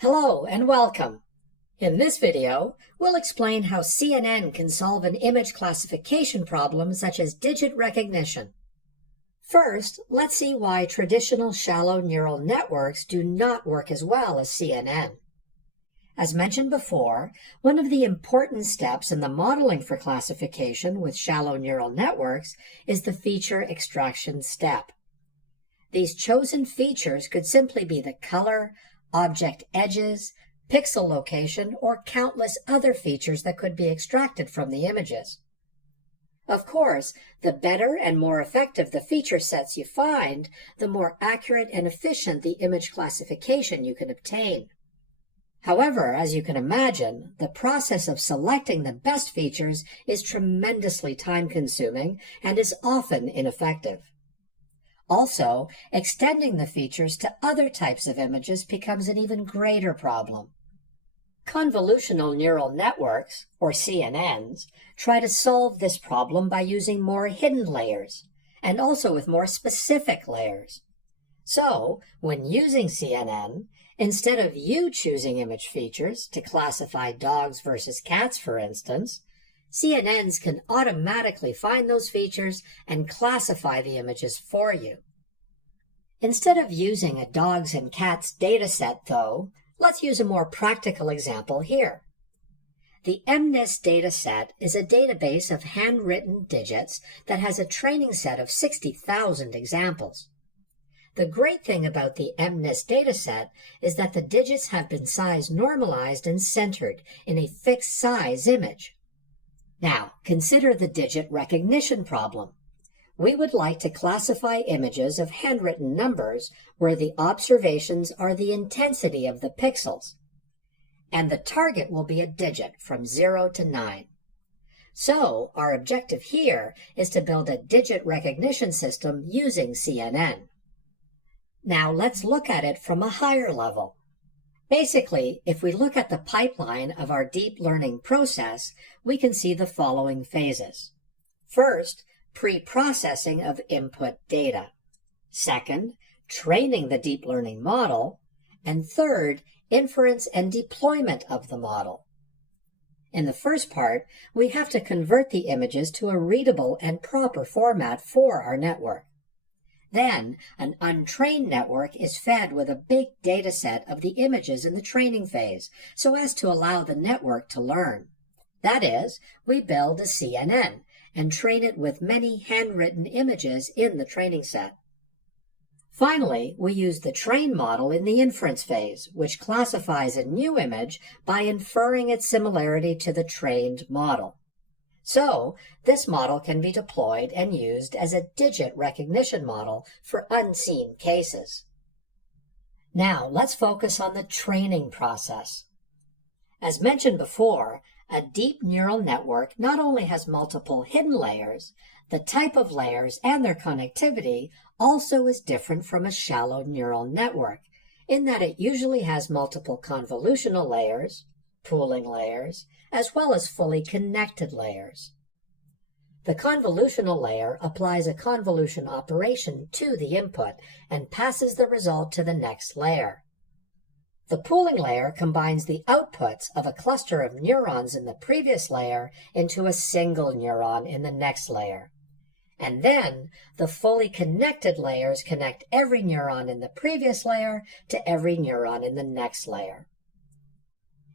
Hello and welcome. In this video, we'll explain how CNN can solve an image classification problem such as digit recognition. First, let's see why traditional shallow neural networks do not work as well as CNN. As mentioned before, one of the important steps in the modeling for classification with shallow neural networks is the feature extraction step. These chosen features could simply be the color, object edges, pixel location, or countless other features that could be extracted from the images. Of course, the better and more effective the feature sets you find, the more accurate and efficient the image classification you can obtain. However, as you can imagine, the process of selecting the best features is tremendously time-consuming and is often ineffective. Also, extending the features to other types of images becomes an even greater problem. Convolutional neural networks, or CNNs, try to solve this problem by using more hidden layers, and also with more specific layers. So, when using CNN, instead of you choosing image features to classify dogs versus cats, for instance, CNNs can automatically find those features and classify the images for you. Instead of using a dogs and cats dataset, though, let's use a more practical example here. The MNIST Dataset is a database of handwritten digits that has a training set of 60,000 examples. The great thing about the MNIST dataset is that the digits have been size normalized and centered in a fixed size image. Now, consider the digit recognition problem. We would like to classify images of handwritten numbers where the observations are the intensity of the pixels, and the target will be a digit from 0 to 9. So, our objective here is to build a digit recognition system using CNN. Now, let's look at it from a higher level. Basically, if we look at the pipeline of our deep learning process, we can see the following phases. First, pre-processing of input data. Second, training the deep learning model. And third, inference and deployment of the model. In the first part, we have to convert the images to a readable and proper format for our network. Then, an untrained network is fed with a big data set of the images in the training phase, so as to allow the network to learn. That is, we build a CNN and train it with many handwritten images in the training set. Finally, we use the train model in the inference phase, which classifies a new image by inferring its similarity to the trained model. So, this model can be deployed and used as a digit recognition model for unseen cases. Now, let's focus on the training process. As mentioned before, a deep neural network not only has multiple hidden layers, the type of layers and their connectivity also is different from a shallow neural network, in that it usually has multiple convolutional layers, pooling layers, as well as fully connected layers. The convolutional layer applies a convolution operation to the input and passes the result to the next layer. The pooling layer combines the outputs of a cluster of neurons in the previous layer into a single neuron in the next layer. And then, the fully connected layers connect every neuron in the previous layer to every neuron in the next layer.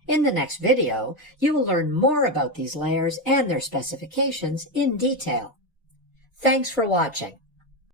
In the next video, you will learn more about these layers and their specifications in detail. Thanks for watching.